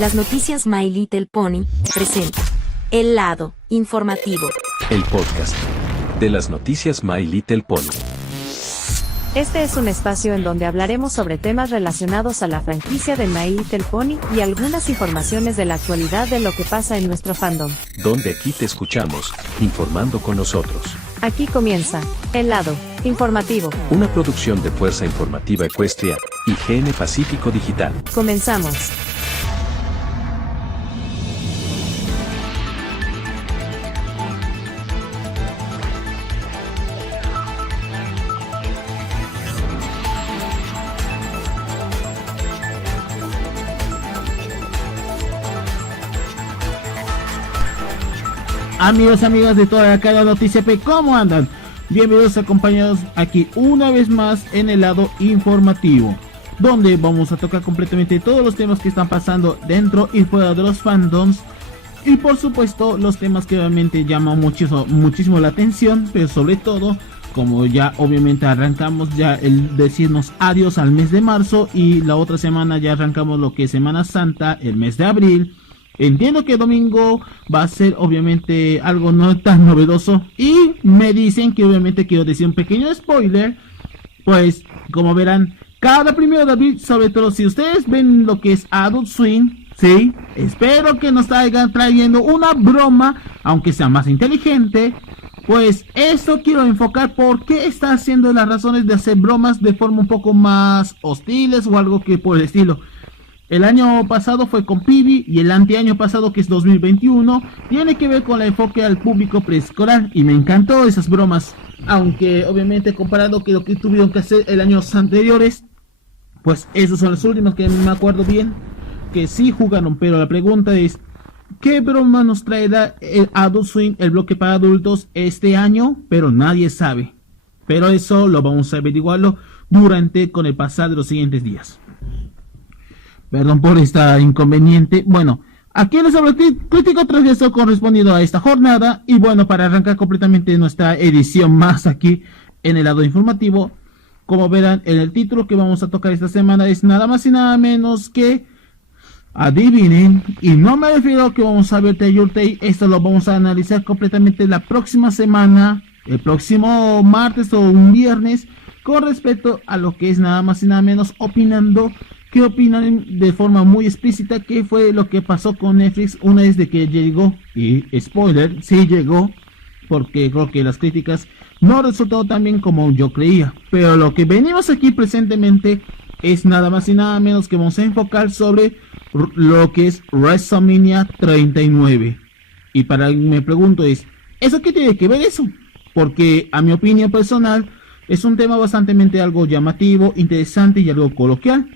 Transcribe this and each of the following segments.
Las noticias My Little Pony presenta El Lado Informativo, el podcast de las noticias My Little Pony. Este es un espacio en donde hablaremos sobre temas relacionados a la franquicia de My Little Pony y algunas informaciones de la actualidad de lo que pasa en nuestro fandom. Donde aquí te escuchamos, informando con nosotros. Aquí comienza El Lado Informativo. Una producción de Fuerza Informativa Ecuestria y GN Pacífico Digital. Comenzamos. Amigos, amigas de toda la cadena Noticia P, ¿cómo andan? Bienvenidos acompañados aquí una vez más en el lado informativo, donde vamos a tocar completamente todos los temas que están pasando dentro y fuera de los fandoms. Y por supuesto los temas que realmente llaman muchísimo la atención, pero sobre todo, como ya obviamente arrancamos ya el decirnos adiós al mes de marzo y la otra semana ya arrancamos lo que es Semana Santa, el mes de abril. Entiendo que domingo va a ser obviamente algo no tan novedoso y me dicen que obviamente quiero decir un pequeño spoiler, pues como verán, cada 1 de abril, sobre todo si ustedes ven lo que es Adult Swim, sí, espero que nos traigan trayendo una broma, aunque sea más inteligente. Pues esto quiero enfocar por qué está haciendo las razones de hacer bromas de forma un poco más hostiles o algo que por el estilo. El año pasado fue con Pibi y el anteaño pasado, que es 2021, tiene que ver con el enfoque al público preescolar y me encantó esas bromas. Aunque obviamente comparado con lo que tuvieron que hacer el años anteriores, pues esos son los últimos que me acuerdo bien que sí jugaron. Pero la pregunta es, ¿qué broma nos traerá el Adult Swim, el bloque para adultos este año? Pero nadie sabe. Pero eso lo vamos a averiguarlo con el pasar de los siguientes días. Perdón por esta inconveniente. Bueno, aquí les hablo crítico transgresor correspondido a esta jornada. Y bueno, para arrancar completamente nuestra edición más aquí en el lado informativo, como verán en el título que vamos a tocar esta semana es nada más y nada menos que, adivinen, y no me refiero a que vamos a ver Your Day, esto lo vamos a analizar completamente la próxima semana, el próximo martes o un viernes, con respecto a lo que es nada más y nada menos opinando. ¿Qué opinan de forma muy explícita qué fue lo que pasó con Netflix una vez de que llegó? Y spoiler, sí llegó, porque creo que las críticas no resultaron tan bien como yo creía. Pero lo que venimos aquí presentemente es nada más y nada menos que vamos a enfocar sobre lo que es WrestleMania 39. Y me pregunto es, ¿eso qué tiene que ver eso? Porque a mi opinión personal es un tema bastante algo llamativo, interesante y algo coloquial.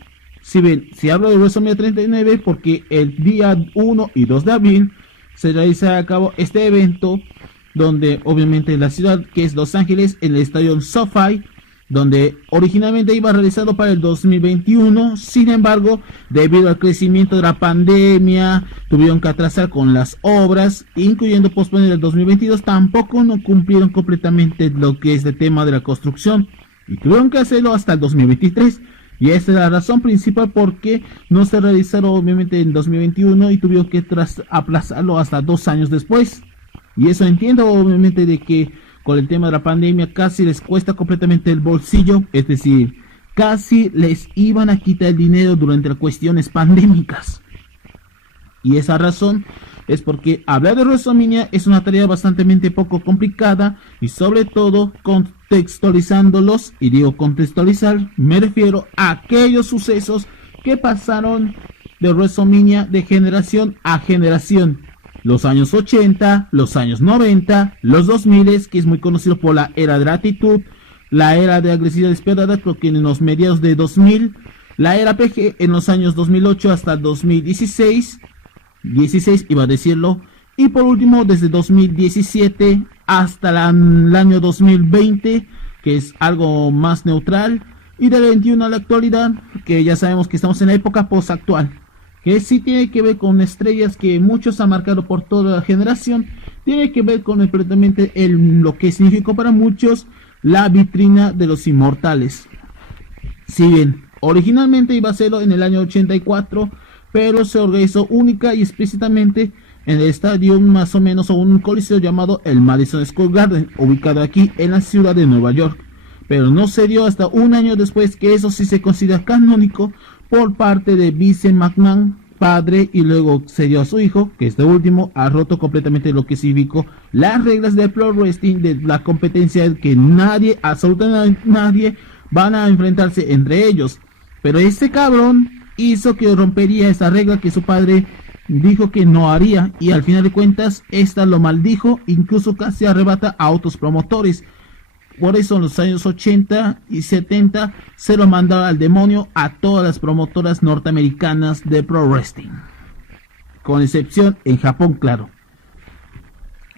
Si hablo de WrestleMania 39, porque el día 1 y 2 de abril se realiza a cabo este evento, donde obviamente la ciudad que es Los Ángeles, en el estadio SoFi, donde originalmente iba realizado para el 2021, sin embargo, debido al crecimiento de la pandemia, tuvieron que atrasar con las obras, incluyendo posponer el 2022, tampoco no cumplieron completamente lo que es el tema de la construcción, y tuvieron que hacerlo hasta el 2023. Y esa es la razón principal por qué no se realizaron obviamente en 2021 y tuvieron que aplazarlo hasta 2 años después. Y eso entiendo obviamente de que con el tema de la pandemia casi les cuesta completamente el bolsillo, es decir, casi les iban a quitar el dinero durante las cuestiones pandémicas. Y esa razón es porque hablar de WrestleMania es una tarea bastante poco complicada y sobre todo contextualizándolos, y digo contextualizar, me refiero a aquellos sucesos que pasaron de WrestleMania de generación a generación. Los años 80, los años 90, los 2000, que es muy conocido por la era de la actitud, la era de agresividad despiadada, creo que en los mediados de 2000, la era PG en los años 2008 hasta 2016, iba a decirlo, y por último desde 2017 hasta el año 2020, que es algo más neutral, y del 21 a la actualidad, que ya sabemos que estamos en la época post-actual, que sí tiene que ver con estrellas que muchos han marcado por toda la generación, tiene que ver con lo que significó para muchos la vitrina de los inmortales. Si bien originalmente iba a serlo en el año 84, pero se organizó única y explícitamente en el estadio más o menos o un coliseo llamado el Madison Square Garden, ubicado aquí en la ciudad de Nueva York. Pero no se dio hasta un año después que eso sí se considera canónico por parte de Vince McMahon, padre, y luego se dio a su hijo, que este último ha roto completamente lo que significó las reglas del Pro Wrestling, de la competencia, que nadie, absolutamente nadie, van a enfrentarse entre ellos. Pero este cabrón hizo que rompería esa regla que su padre dijo que no haría, y al final de cuentas esta lo maldijo, incluso casi arrebata a otros promotores. Por eso en los años 80 y 70 se lo mandaba al demonio a todas las promotoras norteamericanas de Pro Wrestling, con excepción en Japón, claro.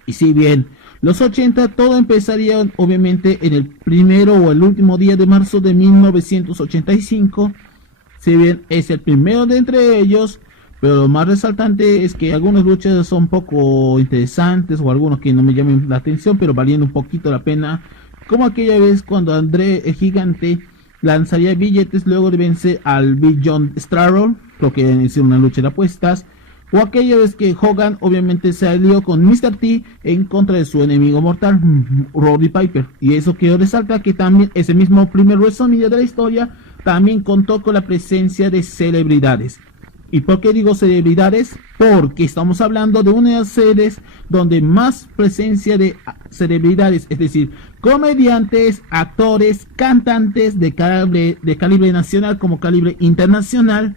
Y si bien los 80 todo empezaría obviamente en el primero o el último día de marzo de 1985, si bien es el primero de entre ellos, pero lo más resaltante es que algunas luchas son poco interesantes o algunos que no me llamen la atención, pero valiendo un poquito la pena, como aquella vez cuando André el Gigante lanzaría billetes luego de vencer al Big John Starroll, creo que es una lucha de apuestas, o aquella vez que Hogan obviamente se alió con Mr. T en contra de su enemigo mortal, Roddy Piper. Y eso que resalta que también ese mismo primer WrestleMania de la historia también contó con la presencia de celebridades. ¿Y por qué digo celebridades? Porque estamos hablando de una de las sedes donde más presencia de celebridades, es decir, comediantes, actores, cantantes de calibre nacional como calibre internacional,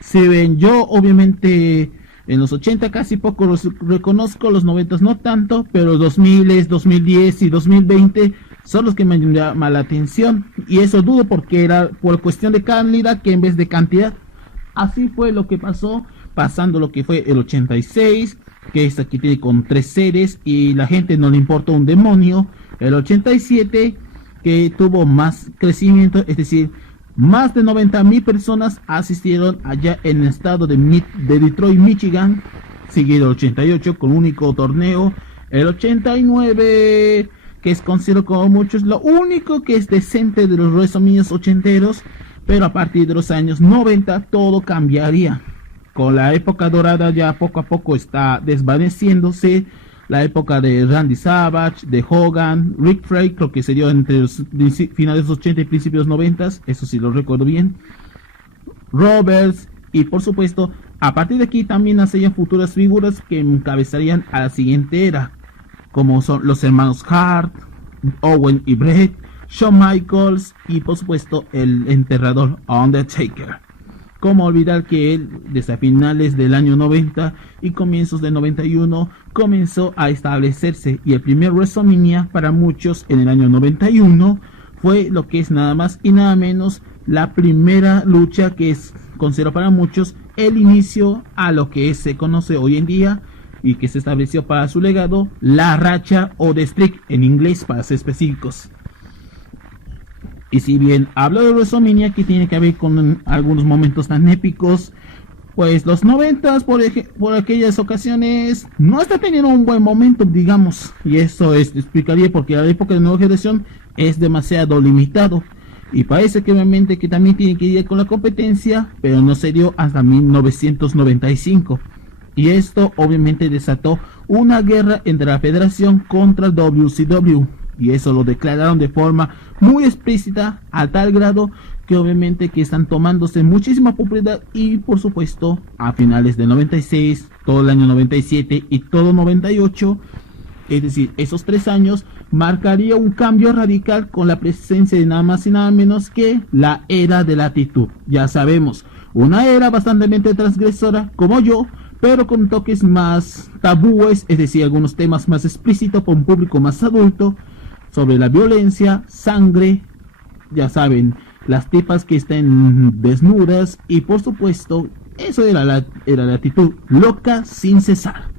se ven. Yo obviamente en los 80 casi poco los reconozco, los 90 no tanto, pero 2000, 2010 y 2020 son los que me llaman la atención, y eso dudo porque era por cuestión de calidad que en vez de cantidad. Así fue lo que pasó, pasando lo que fue el 86, que es aquí tiene con 3 sedes y la gente no le importó un demonio. El 87, que tuvo más crecimiento, es decir, más de 90,000 personas asistieron allá en el estado de Detroit, Michigan. Seguido el 88 con único torneo. El 89, que es considerado como muchos lo único que es decente de los WrestleMania ochenteros. Pero a partir de los años 90 todo cambiaría. Con la época dorada ya poco a poco está desvaneciéndose. La época de Randy Savage, de Hogan, Ric Flair, creo que se dio entre los finales de los 80 y principios de los 90, eso sí lo recuerdo bien. Roberts, y por supuesto, a partir de aquí también nacían futuras figuras que encabezarían a la siguiente era, como son los hermanos Hart, Owen y Bret, Shawn Michaels y por supuesto el enterrador Undertaker. Cómo olvidar que él desde finales del año 90 y comienzos del 91 comenzó a establecerse, y el primer WrestleMania para muchos en el año 91 fue lo que es nada más y nada menos la primera lucha que es considerado para muchos el inicio a lo que se conoce hoy en día y que se estableció para su legado, la racha o the streak en inglés para ser específicos. Y si bien hablo de WrestleMania que tiene que ver con algunos momentos tan épicos, pues los 90 por aquellas ocasiones no está teniendo un buen momento, digamos, y eso explicaría porque la época de nueva generación es demasiado limitado, y parece que obviamente que también tiene que ir con la competencia, pero no se dio hasta 1995, y esto obviamente desató una guerra entre la federación contra WCW. Y eso lo declararon de forma muy explícita, a tal grado que obviamente que están tomándose muchísima popularidad. Y por supuesto a finales del 96, todo el año 97 y todo 98, es decir, esos 3 años marcaría un cambio radical con la presencia de nada más y nada menos que la era de la actitud. Ya sabemos, una era bastante transgresora como yo, pero con toques más tabúes, es decir, algunos temas más explícitos para un público más adulto, sobre la violencia, sangre, ya saben, las tipas que estén desnudas, y por supuesto, eso era la actitud loca sin cesar.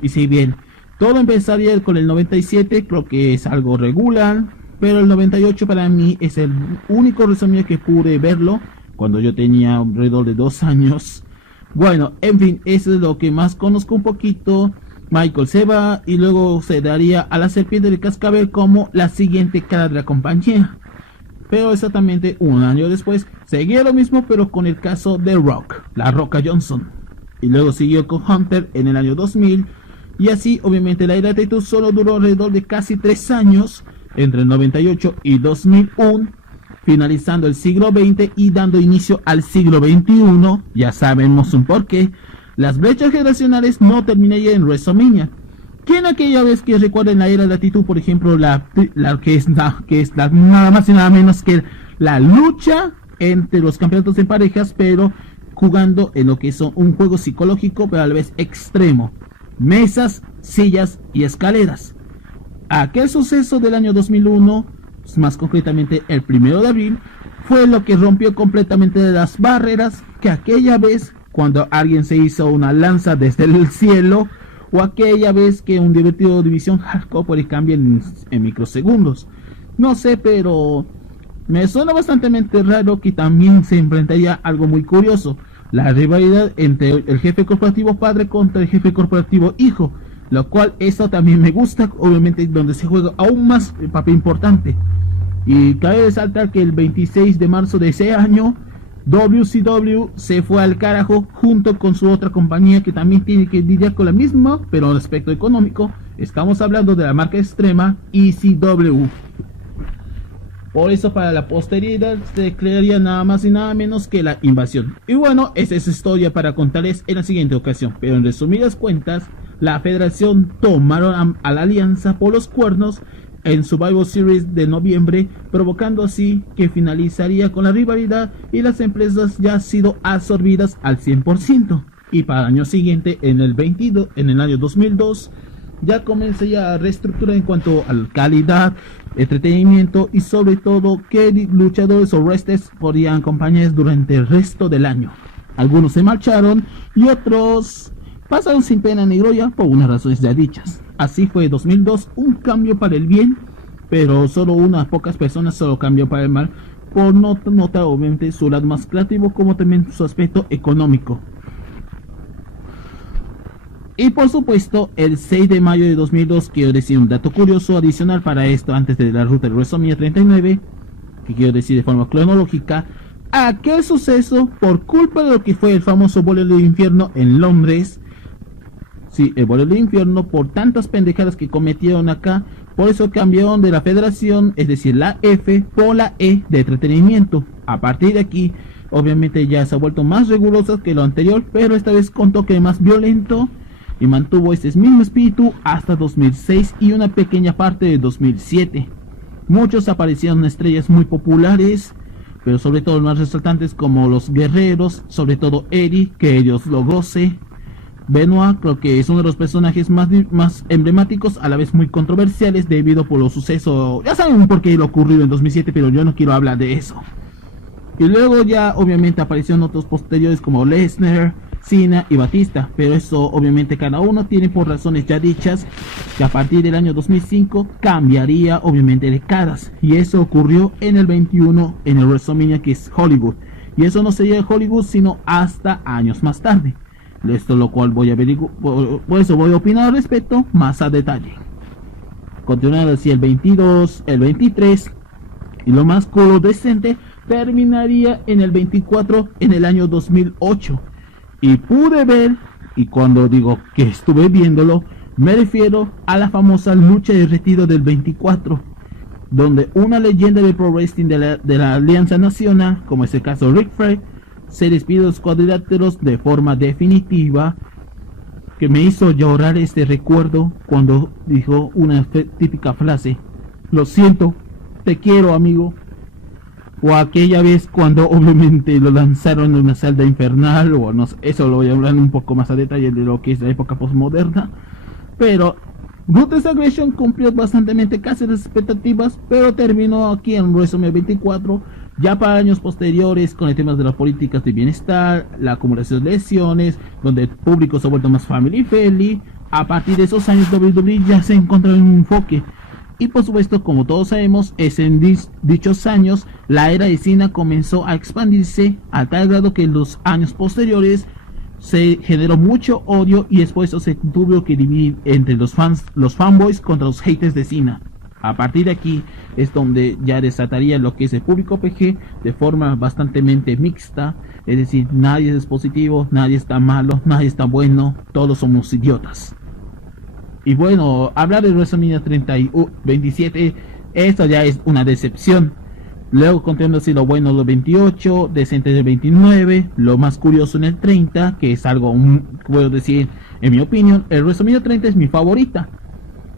Y si bien todo empezaría con el 97, creo que es algo regular, pero el 98 para mí es el único WrestleMania que pude verlo cuando yo tenía alrededor de 2 años. Bueno, en fin, eso es lo que más conozco un poquito. Michael se va y luego se daría a la serpiente de cascabel como la siguiente cara de la compañía. pero exactamente un año después seguía lo mismo, pero con el caso de Rock, La Roca Johnson. Y luego siguió con Hunter en el año 2000, y así obviamente la era de Tattoo solo duró alrededor de casi 3 años, entre el 98 y 2001, finalizando el siglo XX y dando inicio al siglo XXI. Ya sabemos un porqué. Las brechas generacionales no terminarían en WrestleMania. ¿Quién aquella vez que recuerda en la era de Attitude, por ejemplo, nada más y nada menos que la lucha entre los campeonatos en parejas, pero jugando en lo que son un juego psicológico, pero a la vez extremo? Mesas, sillas y escaleras. Aquel suceso del año 2001, más concretamente el 1 de abril, fue lo que rompió completamente las barreras que aquella vez cuando alguien se hizo una lanza desde el cielo, o aquella vez que un divertido división hardcore puede cambiar en microsegundos. No sé, pero me suena bastante raro que también se enfrentaría algo muy curioso: la rivalidad entre el jefe corporativo padre contra el jefe corporativo hijo, lo cual eso también me gusta, obviamente donde se juega aún más el papel importante. Y cabe resaltar que el 26 de marzo de ese año WCW se fue al carajo junto con su otra compañía que también tiene que lidiar con la misma, pero en aspecto económico. Estamos hablando de la marca extrema ECW. Por eso para la posteridad se declararía nada más y nada menos que la invasión. Y bueno, esa es historia para contarles en la siguiente ocasión. Pero en resumidas cuentas, la federación tomaron a la alianza por los cuernos en Survivor Series de noviembre, provocando así que finalizaría con la rivalidad y las empresas ya han sido absorbidas al 100%. Y para el año siguiente, en el año 2002, ya comenzaría a reestructurar en cuanto a la calidad, entretenimiento y sobre todo qué luchadores o wrestlers podrían acompañar durante el resto del año. Algunos se marcharon y otros pasaron sin pena ni gloria por unas razones ya dichas. Así fue 2002 un cambio para el bien, pero solo unas pocas personas solo cambió para el mal, por no notar obviamente su lado más creativo como también su aspecto económico. Y por supuesto, el 6 de mayo de 2002, quiero decir un dato curioso adicional para esto antes de la ruta de WrestleMania 39, que quiero decir de forma cronológica, aquel suceso por culpa de lo que fue el famoso bolero del infierno en Londres. Sí, el bolero del infierno, por tantas pendejadas que cometieron acá, por eso cambiaron de la federación, es decir, la F por la E de entretenimiento. A partir de aquí, obviamente ya se ha vuelto más rigurosa que lo anterior, pero esta vez con toque más violento, y mantuvo este mismo espíritu hasta 2006 y una pequeña parte de 2007. Muchos aparecieron estrellas muy populares, pero sobre todo los más resaltantes como los guerreros, sobre todo Eddie, que Dios lo goce. Benoit, creo que es uno de los personajes más emblemáticos, a la vez muy controversiales debido por los sucesos. Ya saben por qué lo ocurrido en 2007, pero yo no quiero hablar de eso. Y luego ya obviamente aparecieron otros posteriores como Lesnar, Cena y Batista, pero eso obviamente cada uno tiene por razones ya dichas, que a partir del año 2005 cambiaría obviamente de caras, y eso ocurrió en el 21 en el WrestleMania, que es Hollywood, y eso no sería Hollywood sino hasta años más tarde. Esto lo cual voy a averiguar, por eso voy a opinar al respecto más a detalle. Continuando así el 22, el 23 y lo más culo decente terminaría en el 24 en el año 2008. Y pude ver, y cuando digo que estuve viéndolo, me refiero a la famosa lucha de retiro del 24, donde una leyenda de Pro Wrestling de la Alianza Nacional, como es el caso Ric Flair, se despidió de los cuadriláteros de forma definitiva, que me hizo llorar este recuerdo cuando dijo una típica frase: lo siento, te quiero amigo. O aquella vez cuando obviamente lo lanzaron en una celda infernal, o no sé, eso lo voy a hablar un poco más a detalle de lo que es la época postmoderna. Pero Ruthless Aggression cumplió bastante casi las expectativas, pero terminó aquí en WrestleMania 24, ya para años posteriores, con el tema de las políticas de bienestar, la acumulación de lesiones, donde el público se ha vuelto más family friendly. A partir de esos años WWE ya se encontró en un enfoque. Y por supuesto, como todos sabemos, es en dichos años la era de Cena comenzó a expandirse a tal grado que en los años posteriores se generó mucho odio, y después se tuvo que dividir entre los fanboys contra los haters de Cena. A partir de aquí es donde ya desataría lo que es el público PG de forma bastante mixta, es decir, nadie es positivo, nadie está malo, nadie está bueno, todos somos idiotas. Y bueno, hablar de WrestleMania 27, esto ya es una decepción. Luego contando así lo bueno los 28, decente del 29, lo más curioso en el 30, que es algo, puedo decir, en mi opinión, el WrestleMania 30 es mi favorita.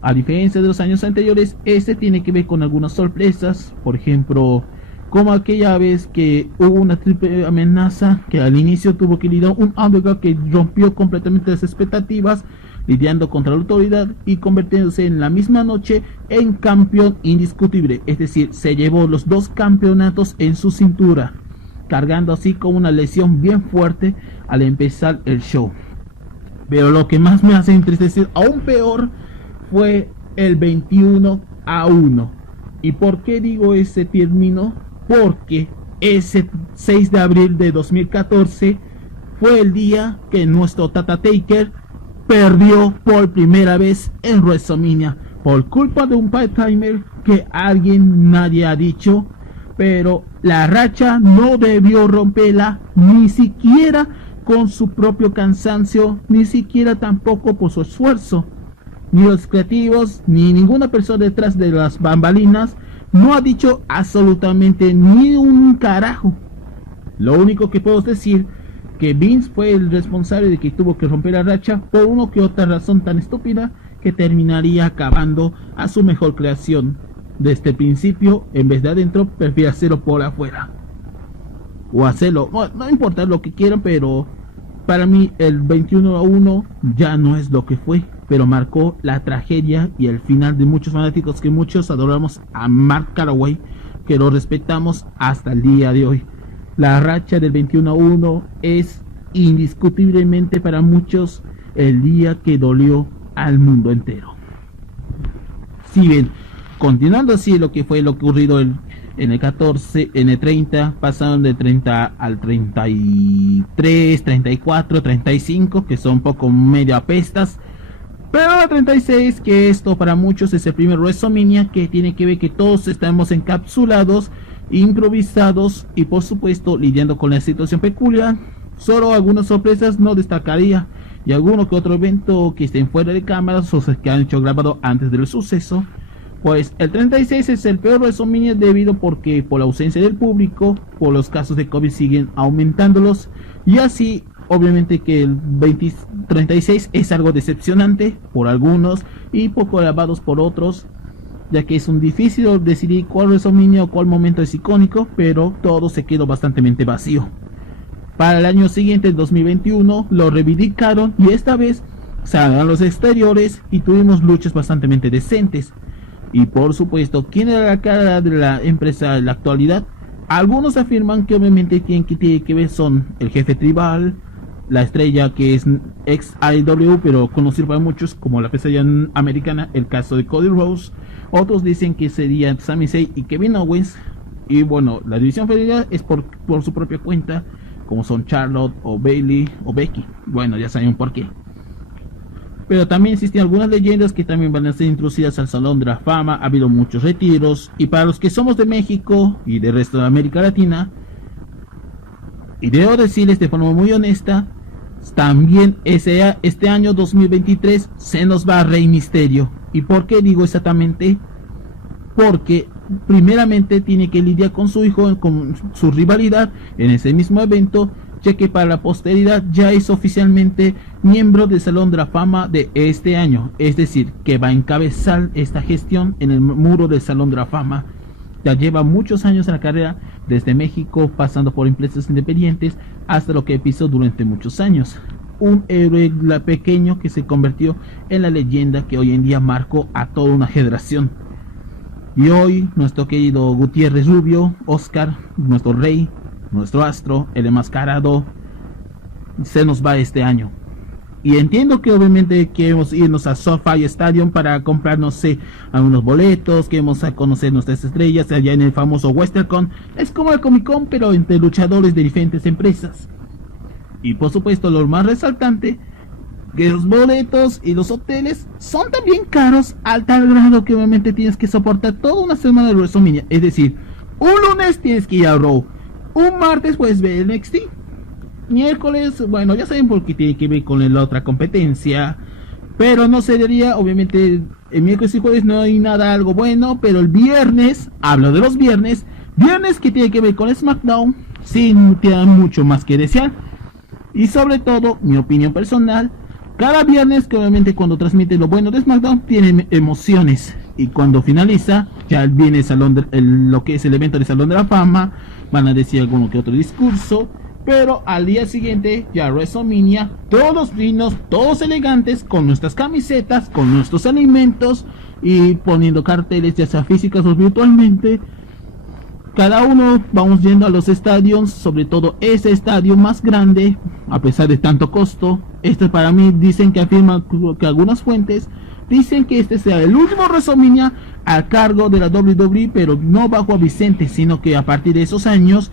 A diferencia de los años anteriores, este tiene que ver con algunas sorpresas, por ejemplo, como aquella vez que hubo una triple amenaza que al inicio tuvo que lidiar un Underdog que rompió completamente las expectativas, lidiando contra la autoridad y convirtiéndose en la misma noche en campeón indiscutible, es decir, se llevó los 2 campeonatos en su cintura, cargando así con una lesión bien fuerte al empezar el show. Pero lo que más me hace entristecer aún peor fue el 21-1. ¿Y por qué digo ese término? Porque ese 6 de abril de 2014 fue el día que nuestro Tata Taker perdió por primera vez en WrestleMania por culpa de un part-timer que nadie ha dicho, pero la racha no debió romperla ni siquiera con su propio cansancio, ni siquiera tampoco por su esfuerzo. Ni los creativos, ni ninguna persona detrás de las bambalinas no ha dicho absolutamente ni un carajo. Lo único que puedo decir que Vince fue el responsable de que tuvo que romper la racha por una que otra razón tan estúpida que terminaría acabando a su mejor creación. Desde el principio, en vez de adentro, prefiere hacerlo por afuera. O hacerlo, no importa lo que quieran, pero para mí el 21-1 ya no es lo que fue, pero marcó la tragedia y el final de muchos fanáticos que muchos adoramos a Mark Calaway, que lo respetamos hasta el día de hoy. La racha del 21-1 es indiscutiblemente para muchos el día que dolió al mundo entero. Si bien, continuando así lo que fue lo ocurrido en el 14, en el 30, pasaron de 30 al 33, 34, 35, que son un poco medio apestas. Pero el 36, que esto para muchos es el primer WrestleMania, que tiene que ver que todos estamos encapsulados, improvisados y por supuesto lidiando con la situación peculiar. Solo algunas sorpresas no destacaría, y alguno que otro evento que estén fuera de cámaras o que han hecho grabado antes del suceso. Pues el 36 es el peor WrestleMania debido porque por la ausencia del público, por los casos de COVID siguen aumentándolos, y así obviamente que el 36 es algo decepcionante por algunos y poco alabados por otros, ya que es un difícil decidir cuál WrestleMania o cuál momento es icónico, pero todo se quedó bastante vacío. Para el año siguiente, el 2021, lo reivindicaron y esta vez salieron los exteriores y tuvimos luchas bastante decentes. Y por supuesto, ¿quién era la cara de la empresa en la actualidad? Algunos afirman que obviamente tiene que ver son el jefe tribal, la estrella que es ex IW, pero conocido para muchos como la pesadilla americana, el caso de Cody Rhodes. Otros dicen que serían Sami Zayn y Kevin Owens. Y bueno, la división femenina es por su propia cuenta, como son Charlotte o Bayley o Becky. Bueno, ya saben por qué. Pero también existen algunas leyendas que también van a ser introducidas al Salón de la Fama. Ha habido muchos retiros. Y para los que somos de México y del resto de América Latina, y debo decirles de forma muy honesta, también este año 2023 se nos va Rey Misterio. ¿Y por qué digo exactamente? Porque primeramente tiene que lidiar con su hijo, con su rivalidad en ese mismo evento, ya que para la posteridad ya es oficialmente miembro del Salón de la Fama de este año, es decir, que va a encabezar esta gestión en el muro del Salón de la Fama. Ya lleva muchos años en la carrera, desde México, pasando por empresas independientes, hasta lo que pisó durante muchos años. Un héroe pequeño que se convirtió en la leyenda que hoy en día marcó a toda una generación. Y hoy, nuestro querido Gutiérrez Rubio, Oscar, nuestro rey, nuestro astro, el enmascarado, se nos va este año. Y entiendo que obviamente queremos irnos a SoFi Stadium para comprar, no sé, algunos boletos, queremos a conocer nuestras estrellas allá en el famoso WrestleCon. Es como el Comic Con, pero entre luchadores de diferentes empresas. Y por supuesto, lo más resaltante que los boletos y los hoteles son también caros al tal grado que obviamente tienes que soportar toda una semana de WrestleMania. Es decir, un lunes tienes que ir a Raw, un martes puedes ver el NXT, miércoles, bueno, ya saben por qué tiene que ver con la otra competencia, pero no sería, obviamente, el miércoles y jueves no hay nada algo bueno, pero el viernes, hablo de los viernes que tiene que ver con SmackDown, sin tiene mucho más que desear. Y sobre todo, mi opinión personal, cada viernes que obviamente cuando transmite lo bueno de SmackDown tiene emociones, y cuando finaliza ya viene el salón lo que es el evento de Salón de la Fama, van a decir alguno que otro discurso, pero al día siguiente ya WrestleMania, todos finos, todos elegantes, con nuestras camisetas, con nuestros alimentos y poniendo carteles ya sea físicas o virtualmente. Cada uno vamos yendo a los estadios, sobre todo ese estadio más grande, a pesar de tanto costo. Este para mí dicen que afirman que algunas fuentes dicen que este sea el último WrestleMania a cargo de la WWE, pero no bajo a Vicente, sino que a partir de esos años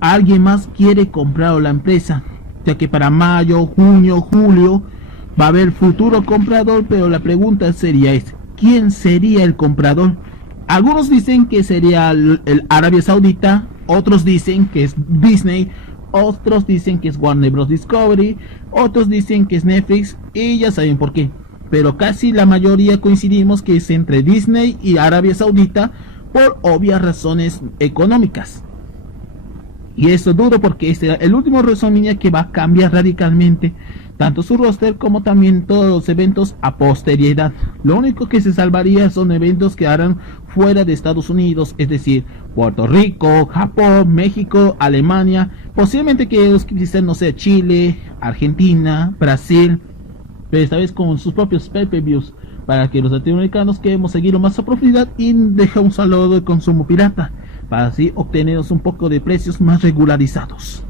alguien más quiere comprar la empresa, ya que para mayo, junio, julio va a haber futuro comprador, pero la pregunta sería ¿quién sería el comprador? Algunos dicen que sería el Arabia Saudita, otros dicen que es Disney, otros dicen que es Warner Bros. Discovery, otros dicen que es Netflix, y ya saben por qué. Pero casi la mayoría coincidimos que es entre Disney y Arabia Saudita por obvias razones económicas. Y eso dudo porque este es el último WrestleMania que va a cambiar radicalmente tanto su roster como también todos los eventos a posteridad. Lo único que se salvaría son eventos que harán fuera de Estados Unidos, es decir, Puerto Rico, Japón, México, Alemania, posiblemente que ellos quisieran, no sé, Chile, Argentina, Brasil, pero esta vez con sus propios pay-per-views, para que los latinoamericanos queremos seguirlo más a profundidad y dejar un saludo de consumo pirata, para así obtener un poco de precios más regularizados.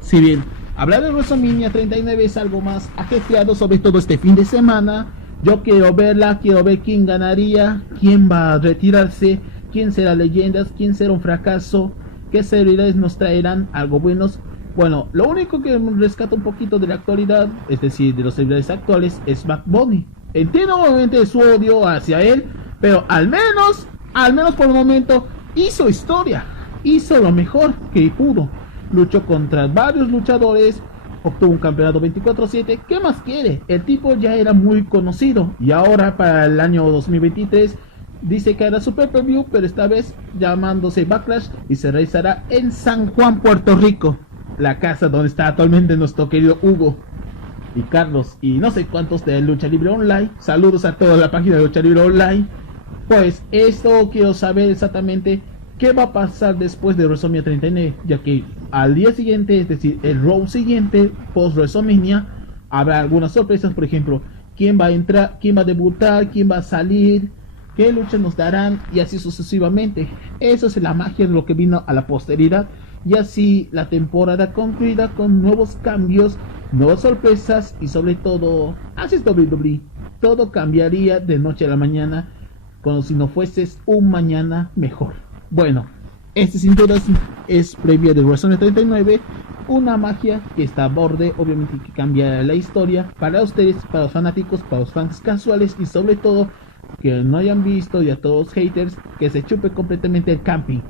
Si bien hablar de WrestleMania 39 es algo más ajetreado, sobre todo este fin de semana, yo quiero verla, quiero ver quién ganaría, quién va a retirarse, quién será leyendas, quién será un fracaso, qué celebridades nos traerán algo buenos. Bueno, lo único que rescata un poquito de la actualidad, es decir, de los celebridades actuales, es Bad Bunny. Entiendo obviamente su odio hacia él, pero al menos por el momento hizo historia, hizo lo mejor que pudo, luchó contra varios luchadores, obtuvo un campeonato 24/7, ¿qué más quiere? El tipo ya era muy conocido, y ahora para el año 2023 dice que hará su pay-per-view, pero esta vez llamándose Backlash, y se realizará en San Juan, Puerto Rico, la casa donde está actualmente nuestro querido Hugo y Carlos y no sé cuántos de Lucha Libre Online. Saludos a toda la página de Lucha Libre Online. Pues esto quiero saber exactamente qué va a pasar después de WrestleMania 39, ya que al día siguiente, es decir, el Raw siguiente, post WrestleMania, habrá algunas sorpresas. Por ejemplo, quién va a entrar, quién va a debutar, quién va a salir, qué luchas nos darán, y así sucesivamente. Eso es la magia de lo que vino a la posteridad, y así la temporada concluida con nuevos cambios, nuevas sorpresas, y sobre todo, así es WWE, todo cambiaría de noche a la mañana, como si no fueses un mañana mejor. Bueno, este sin dudas es previa de WrestleMania 39, una magia que está a borde, obviamente que cambia la historia para ustedes, para los fanáticos, para los fans casuales, y sobre todo que no hayan visto, y a todos los haters, que se chupe completamente el camping,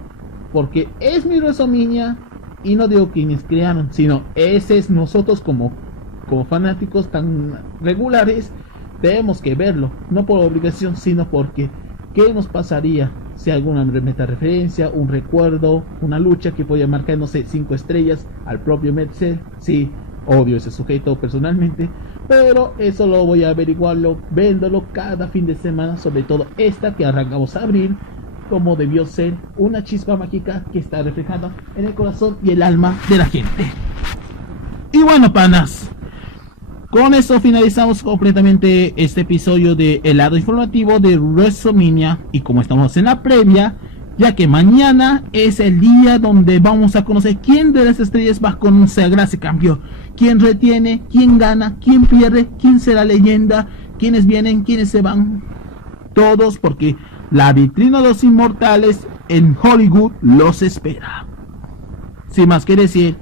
porque es mi WrestleMania, y no digo quienes crearon, sino ese es nosotros como fanáticos tan regulares, tenemos que verlo, no por obligación, sino porque ¿qué nos pasaría si alguna meta referencia, un recuerdo, una lucha que podía marcar, no sé, 5 estrellas al propio Metzel? Sí, odio ese sujeto personalmente, pero eso lo voy a averiguarlo, viéndolo cada fin de semana, sobre todo esta que arrancamos a abrir, como debió ser una chispa mágica que está reflejada en el corazón y el alma de la gente. Y bueno, panas, con esto finalizamos completamente este episodio de El Lado Informativo de WrestleMania. Y como estamos en la previa, ya que mañana es el día donde vamos a conocer quién de las estrellas va a consagrarse campeón, quién retiene, quién gana, quién pierde, quién será leyenda, quiénes vienen, quiénes se van, todos, porque la vitrina de los inmortales en Hollywood los espera. Sin más que decir,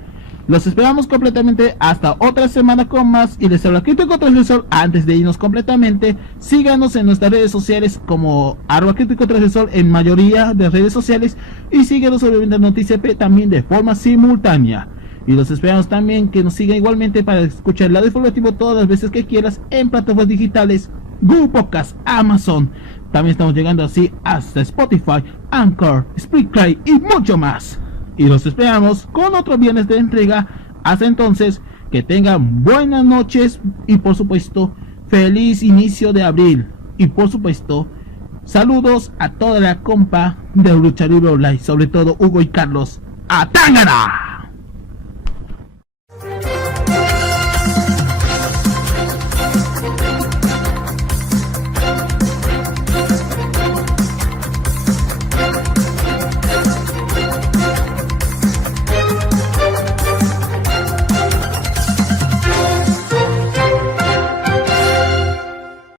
Los esperamos completamente hasta otra semana con más. Y les habla Crítico Transgresor. Antes de irnos completamente, síganos en nuestras redes sociales como @Crítico Transgresor en mayoría de redes sociales. Y síguenos sobre Noticia P también de forma simultánea. Y los esperamos también que nos sigan igualmente para escuchar el lado informativo todas las veces que quieras en plataformas digitales, Google Podcast, Amazon. También estamos llegando así hasta Spotify, Anchor, Spreaker y mucho más. Y los esperamos con otro viernes de entrega. Hasta entonces, que tengan buenas noches y por supuesto, feliz inicio de abril. Y por supuesto, saludos a toda la compa de Lucha Libre Online, sobre todo Hugo y Carlos. ¡A Tangana!